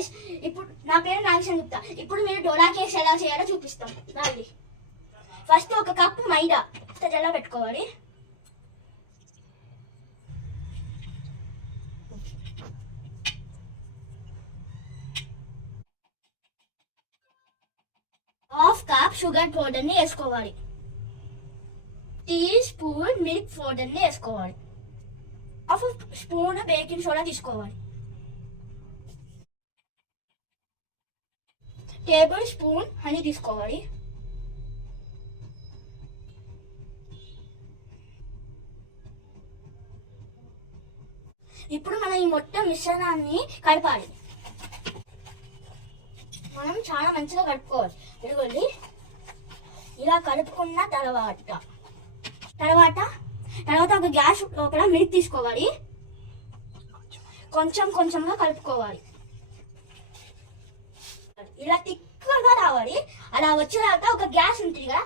Guys ఇప్పుడు నా పేరు నాగేశ్వర గుప్తా ఇప్పుడు మీరు డోలా కేస్ ఎలా చేయాలో చూపిస్తాం. నాది ఫస్ట్ ఒక కప్ మైదా. జల్ల పెట్టుకోవాలి. హాఫ్ కప్ షుగర్ పౌడర్ని వేసుకోవాలి. టీ స్పూన్ మిల్క్ పౌడర్ని వేసుకోవాలి హాఫ్ స్పూన్ బేకింగ్ సోడా తీసుకోవాలి. టేబుల్ స్పూన్ హనీ తీసుకోవాలి. ఇప్పుడు మనం ఈ మొత్తం మిశ్రణాన్ని కలపాలి. మనం చాలా మంచిగా కలుపుకోవాలి. ఇదిగోండి. ఇలా కలుపుకున్న తర్వాత తర్వాత తర్వాత ఒక గ్యాస్ లోపల మిల్క్ తీసుకోవాలి. కొంచెం కొంచెంగా కలుపుకోవాలి. ఇలా తిక్కగా రావాలి. అలా వచ్చిన తర్వాత ఒక గ్యాస్ ఉంటుంది కదా.